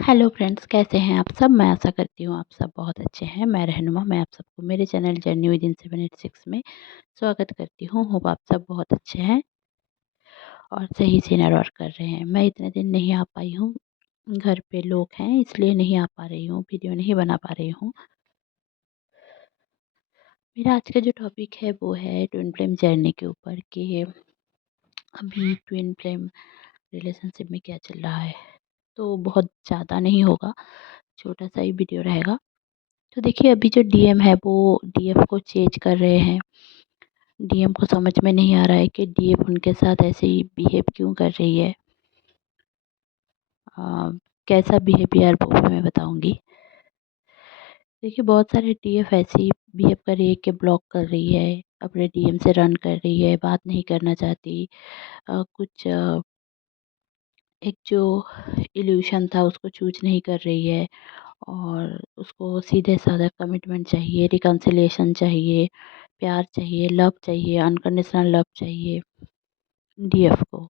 Hello friends, कैसे हैं आप सब। मैं आशा करती हूँ आप सब बहुत अच्छे हैं। मैं रहनुमा, मैं आप सबको मेरे चैनल जर्नी विद इन 786 में स्वागत करती हूँ। होप आप सब बहुत अच्छे हैं और सही से निर्वाह कर रहे हैं। मैं इतने दिन नहीं आ पाई हूँ, घर पे लोग हैं इसलिए नहीं आ पा रही हूँ, वीडियो नहीं बना पा रही हूँ। मेरा आज का जो टॉपिक है वो है ट्विन फ्लेम जर्नी के ऊपर कि अभी ट्विन फ्लेम रिलेशनशिप में क्या चल रहा है। तो बहुत ज़्यादा नहीं होगा, छोटा सा ही वीडियो रहेगा। तो देखिए, अभी जो डीएम है वो डीएफ को चेंज कर रहे हैं। डीएम को समझ में नहीं आ रहा है कि डीएफ उनके साथ ऐसे ही बिहेव क्यों कर रही है। अ, कैसा बिहेवियर वो भी मैं बताऊंगी। देखिए, बहुत सारे डीएफ ऐसे ही बिहेव कर रही है कि ब्लॉक कर रही है, अपने डीएम से रन कर रही है, बात नहीं करना चाहती। कुछ एक जो इल्यूशन था उसको चूज नहीं कर रही है और उसको सीधे साधा कमिटमेंट चाहिए, रिकन्सिलिएशन चाहिए, प्यार चाहिए, लव चाहिए, अनकंडीशनल लव चाहिए डीएफ को।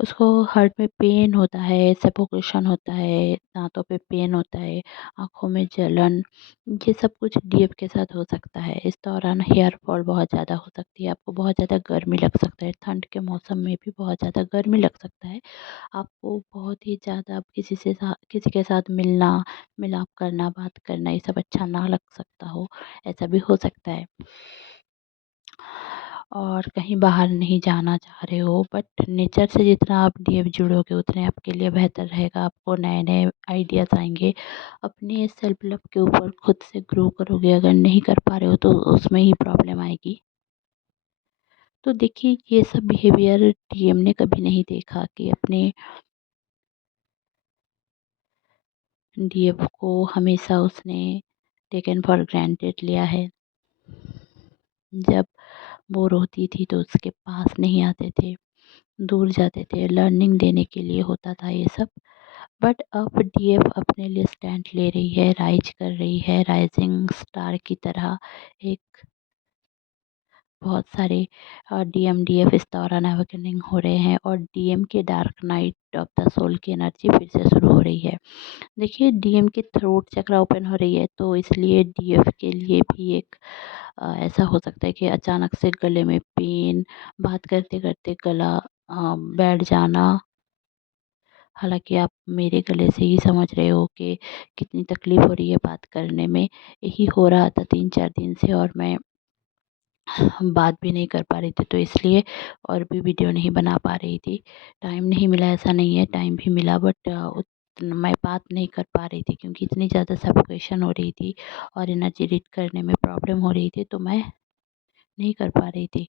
उसको हार्ट में पेन होता है, सफोकेशन होता है, दाँतों पे पेन होता है, आँखों में जलन, ये सब कुछ डीएफ के साथ हो सकता है। इस दौरान हेयर फॉल बहुत ज़्यादा हो सकती है, आपको बहुत ज़्यादा गर्मी लग सकता है, ठंड के मौसम में भी बहुत ज़्यादा गर्मी लग सकता है। आपको बहुत ही ज़्यादा किसी के साथ मिलना, मिलाप करना, बात करना ये सब अच्छा ना लग सकता हो, ऐसा भी हो सकता है। और कहीं बाहर नहीं जाना चाह रहे हो, बट नेचर से जितना आप डीएफ जुड़ोगे उतने आपके लिए बेहतर रहेगा। आपको नए-नए आइडियाज़ आएँगे, अपने सेल्फ लव के ऊपर खुद से ग्रो करोगे। अगर नहीं कर पा रहे हो तो उसमें ही प्रॉब्लम आएगी। तो देखिए, ये सब बिहेवियर डीएम ने कभी नहीं देखा कि अपने डीएफ को हमेशा उसने टेकन फॉर ग्रांटेड लिया है। जब वो रोती थी तो उसके पास नहीं आते थे, दूर जाते थे, लर्निंग देने के लिए होता था ये सब। बट अब डीएफ अपने लिए स्टैंड ले रही है, राइज कर रही है, राइजिंग स्टार की तरह। एक बहुत सारे डीएम डीएफ इस दौरान अवेकनिंग हो रहे हैं और डीएम के dark night of the soul की एनर्जी फिर से शुरू हो रही है। देखिए, डीएम की थ्रोट चक्र ओपन हो रही है तो इसलिए डीएफ के लिए भी एक ऐसा हो सकता है कि अचानक से गले में पेन, बात करते करते गला बैठ जाना। हालाँकि आप मेरे गले से ही समझ रहे हो कि कितनी तकलीफ़ हो रही है बात करने में। यही हो रहा था 3-4 दिन से और मैं बात भी नहीं कर पा रही थी, तो इसलिए और भी वीडियो नहीं बना पा रही थी। टाइम नहीं मिला ऐसा नहीं है, टाइम भी मिला, बट मैं बात नहीं कर पा रही थी क्योंकि इतनी ज़्यादा सफोकेशन हो रही थी और एनर्जी रीड करने में प्रॉब्लम हो रही थी, तो मैं नहीं कर पा रही थी।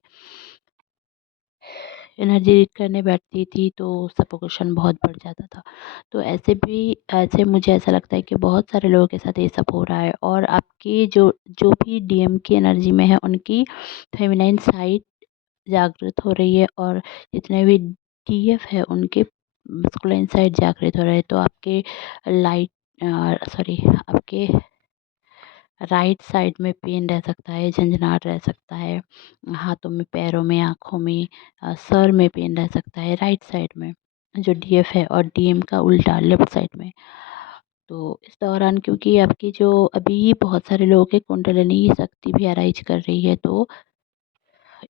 एनर्जी रीड करने बैठती थी तो सफोकेशन बहुत बढ़ जाता था। तो ऐसे मुझे ऐसा लगता है कि बहुत सारे लोगों के साथ ये सब हो रहा है और आपकी जो जो भी डीएम की एनर्जी में है उनकी फेमिनाइन साइड जागृत हो रही है और जितने भी डीएफ है उनके मस्कुलाइन साइड जागृत हो रहे हैं। तो आपके लाइट सॉरी आपके राइट साइड में पेन रह सकता है, झंझनाहट रह सकता है, हाथों में, पैरों में, आँखों में, सर में पेन रह सकता है राइट साइड में, जो डीएफ है, और डीएम का उल्टा लेफ्ट साइड में। तो इस दौरान क्योंकि आपकी जो अभी बहुत सारे लोगों के कुंडलिनी शक्ति भी अराइज कर रही है, तो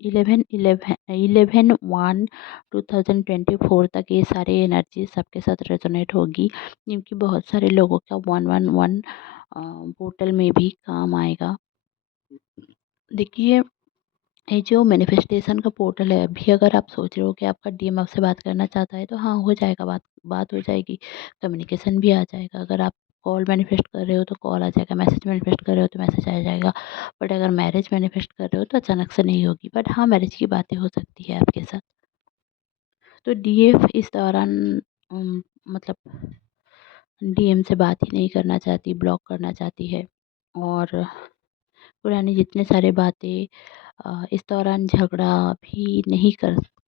11/1/2024 तक ये सारे एनर्जी सबके साथ रेजोनेट होगी, क्योंकि बहुत सारे लोगों का 111 पोर्टल में भी काम आएगा। देखिए, ये जो मैनिफेस्टेशन का पोर्टल है, अभी अगर आप सोच रहे हो कि आपका डीएम आपसे बात करना चाहता है तो हाँ, हो जाएगा, बात बात हो जाएगी, कम्युनिकेशन भी आ जाएगा। अगर आप कॉल मैनिफेस्ट कर रहे हो तो कॉल आ जाएगा, मैसेज मैनिफेस्ट कर रहे हो तो मैसेज आ जाएगा। बट अगर मैरिज मैनिफेस्ट कर रहे हो तो अचानक से नहीं होगी, बट हाँ, मैरिज की बातें हो सकती है आपके साथ। तो डीएफ इस दौरान मतलब डीएम से बात ही नहीं करना चाहती, ब्लॉक करना चाहती है और पुरानी जितने सारे बातें इस दौरान झगड़ा भी नहीं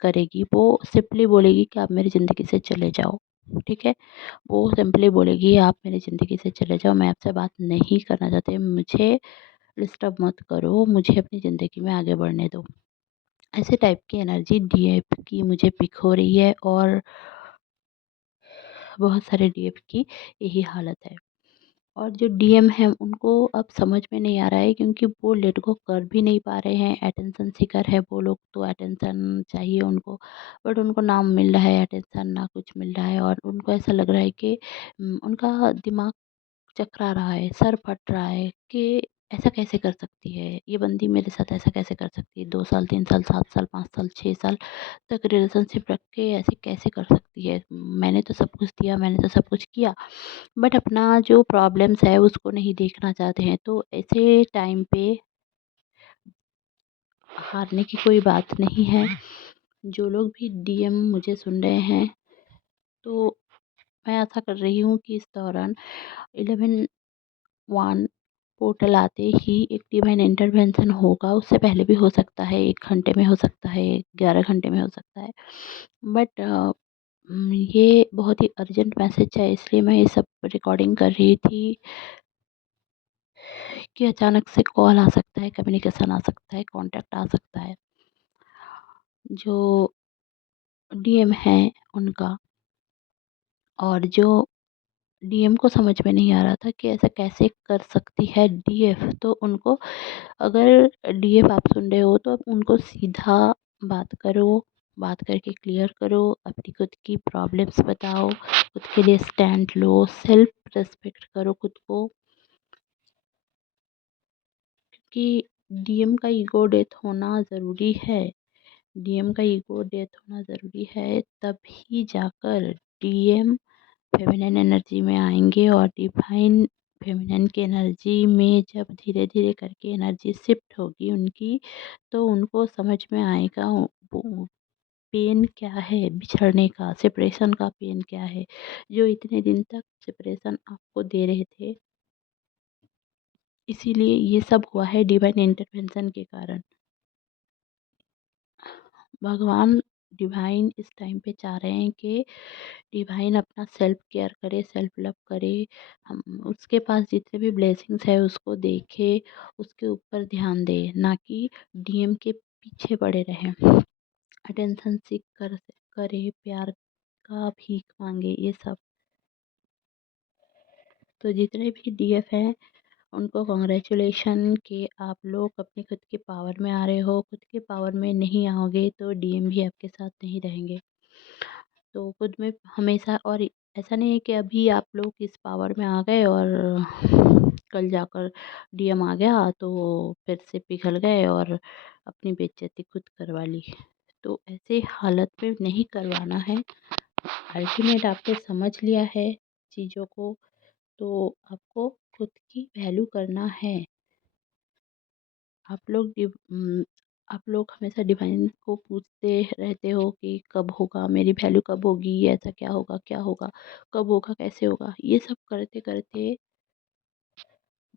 करेगी। वो सिंपली बोलेगी कि आप मेरी ज़िंदगी से चले जाओ, ठीक है? वो सिंपली बोलेगी आप मेरी ज़िंदगी से चले जाओ, मैं आपसे बात नहीं करना चाहती, मुझे डिस्टर्ब मत करो, मुझे अपनी ज़िंदगी में आगे बढ़ने दो। ऐसे टाइप की एनर्जी डीएफ की मुझे पिक हो रही है और बहुत सारे डीएफ की यही हालत है। और जो डीएम हैं उनको अब समझ में नहीं आ रहा है, क्योंकि वो लेट गो कर भी नहीं पा रहे हैं। अटेंशन सीकर है वो लोग, तो अटेंशन चाहिए उनको, बट उनको ना मिल रहा है अटेंशन, ना कुछ मिल रहा है। और उनको ऐसा लग रहा है कि उनका दिमाग चकरा रहा है, सर फट रहा है कि ऐसा कैसे कर सकती है ये बंदी, मेरे साथ ऐसा कैसे कर सकती है। 2 साल, 3 साल, 7 साल, 5 साल, 6 साल तक रिलेशनशिप रख के ऐसे कैसे कर सकती है। मैंने तो सब कुछ दिया, मैंने तो सब कुछ किया, बट अपना जो प्रॉब्लम्स है उसको नहीं देखना चाहते हैं। तो ऐसे टाइम पे हारने की कोई बात नहीं है। जो लोग भी डीएम मुझे सुन रहे हैं, तो मैं आशा कर रही हूँ कि इस दौरान 11 पोर्टल आते ही एक डिवाइन इंटरवेंशन होगा। उससे पहले भी हो सकता है, 1 घंटे में हो सकता है, 11 घंटे में हो सकता है। बट ये बहुत ही अर्जेंट मैसेज है, इसलिए मैं ये सब रिकॉर्डिंग कर रही थी कि अचानक से कॉल आ सकता है, कम्युनिकेशन आ सकता है, कॉन्टैक्ट आ सकता है। जो डीएम हैं उनका, और जो डीएम को समझ में नहीं आ रहा था कि ऐसा कैसे कर सकती है डीएफ, तो उनको, अगर डीएफ आप सुन रहे हो तो आप उनको सीधा बात करो, बात करके क्लियर करो, अपनी खुद की प्रॉब्लम्स बताओ, खुद के लिए स्टैंड लो, सेल्फ रिस्पेक्ट करो खुद को। कि डीएम का ईगो डेथ होना ज़रूरी है, डीएम का ईगो डेथ होना ज़रूरी है, तभी जाकर डीएम फेमिनिन एनर्जी में आएंगे। और डिवाइन फेमिनिन की एनर्जी में जब धीरे धीरे करके एनर्जी शिफ्ट होगी उनकी, तो उनको समझ में आएगा वो पेन क्या है, बिछड़ने का, सेपरेशन का पेन क्या है, जो इतने दिन तक सेपरेशन आपको दे रहे थे। इसीलिए ये सब हुआ है डिवाइन इंटरवेंशन के कारण। भगवान डिवाइन इस टाइम पे चाह रहे हैं कि डिवाइन अपना सेल्फ केयर करे, सेल्फ लव करे, हम उसके पास जितने भी ब्लेसिंग्स है उसको देखे, उसके ऊपर ध्यान दे, ना कि डीएम के पीछे पड़े रहें, अटेंशन सीख कर करे, प्यार का भीख मांगे ये सब। तो जितने भी डीएफ हैं उनको कॉन्ग्रेचुलेशन कि आप लोग अपनी खुद के पावर में आ रहे हो। खुद के पावर में नहीं आओगे तो डीएम भी आपके साथ नहीं रहेंगे। तो खुद में हमेशा, और ऐसा नहीं है कि अभी आप लोग इस पावर में आ गए और कल जाकर डीएम आ गया तो फिर से पिघल गए और अपनी बेइज्जती खुद करवा ली। तो ऐसे हालत में नहीं करवाना है। अल्टीमेट आपने समझ लिया है चीज़ों को, तो आपको खुद की वैल्यू करना है। आप लोग आप लोग हमेशा डिवाइन को पूछते रहते हो कि कब होगा, मेरी वैल्यू कब होगी, ऐसा क्या होगा, कब होगा, कैसे होगा। ये सब करते करते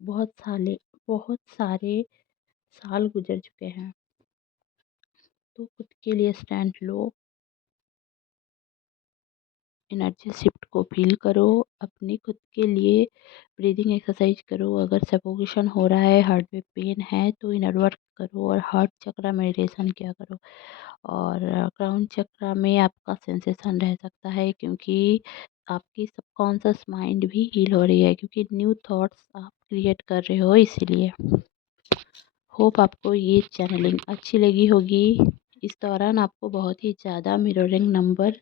बहुत साले बहुत सारे साल गुजर चुके हैं। तो खुद के लिए स्टैंड लो, एनर्जी शिफ्ट को फ़ील करो, अपनी खुद के लिए ब्रीदिंग एक्सरसाइज करो। अगर सफोकेशन हो रहा है, हार्ट में पेन है, तो इनर वर्क करो और हार्ट चक्रा मेडिटेशन किया करो। और क्राउन चक्रा में आपका सेंसेशन रह सकता है, क्योंकि आपकी सबकॉन्शियस माइंड भी हील हो रही है, क्योंकि न्यू थॉट्स आप क्रिएट कर रहे हो इसलिए। होप आपको ये चैनलिंग अच्छी लगी होगी। इस दौरान आपको बहुत ही ज़्यादा मिररिंग नंबर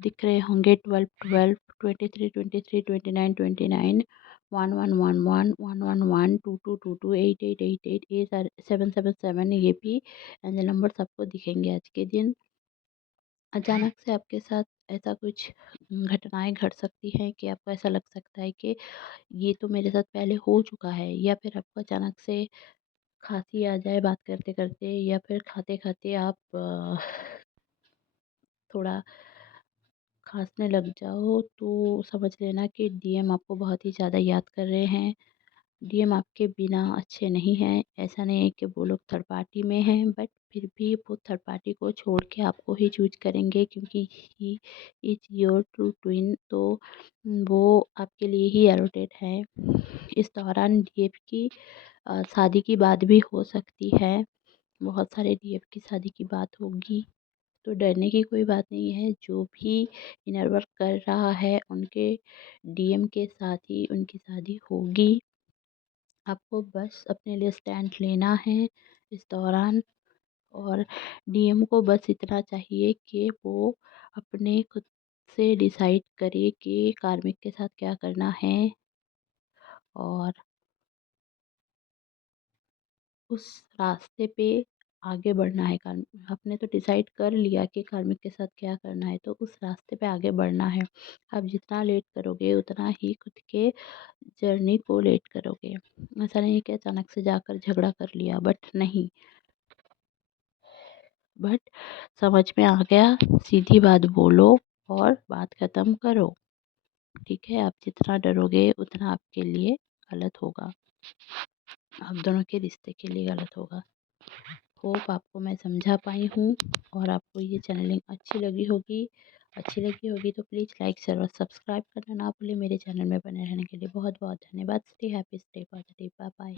दिख रहे होंगे, 12 12, 23 23, 29 29, 11 11, 111, 22 22, 88 88, 777, ये भी एंजल नंबर आपको दिखेंगे। आज के दिन अचानक से आपके साथ ऐसा कुछ घटनाएं घट सकती हैं कि आपको ऐसा लग सकता है कि ये तो मेरे साथ पहले हो चुका है, या फिर आपको अचानक से खांसी आ जाए बात करते करते, या फिर खाते खाते आप थोड़ा खाँसने लग जाओ, तो समझ लेना कि डीएम आपको बहुत ही ज़्यादा याद कर रहे हैं। डीएम आपके बिना अच्छे नहीं हैं। ऐसा नहीं है कि वो लोग थर्ड पार्टी में हैं, बट फिर भी वो थर्ड पार्टी को छोड़ के आपको ही चूज़ करेंगे, क्योंकि he is your true twin. तो वो आपके लिए ही एलोटेड है। इस दौरान डीएफ की शादी की बात भी हो सकती है। बहुत सारे डीएफ की शादी की बात होगी। तो डरने की कोई बात नहीं है। जो भी इनर वर्क कर रहा है उनके डीएम के साथ ही उनकी शादी होगी। आपको बस अपने लिए स्टैंड लेना है इस दौरान। और डीएम को बस इतना चाहिए कि वो अपने खुद से डिसाइड करे कि कार्मिक के साथ क्या करना है। और उस रास्ते पे आगे बढ़ना है। कार्मिक आपने तो डिसाइड कर लिया कि कार्मिक के साथ क्या करना है, तो उस रास्ते पे आगे बढ़ना है। आप जितना लेट करोगे उतना ही खुद के जर्नी को लेट करोगे। ऐसा नहीं है कि अचानक से जाकर झगड़ा कर लिया, बट समझ में आ गया, सीधी बात बोलो और बात ख़त्म करो। ठीक है? आप जितना डरोगे उतना आपके लिए गलत होगा। आप दोनों के रिश्ते के लिए गलत होगा। होप आपको मैं समझा पाई हूँ और आपको ये चैनलिंग अच्छी लगी होगी तो प्लीज़ लाइक शेयर और सब्सक्राइब करना ना भूलें। मेरे चैनल में बने रहने के लिए बहुत बहुत धन्यवाद। Stay happy, stay positive, bye bye.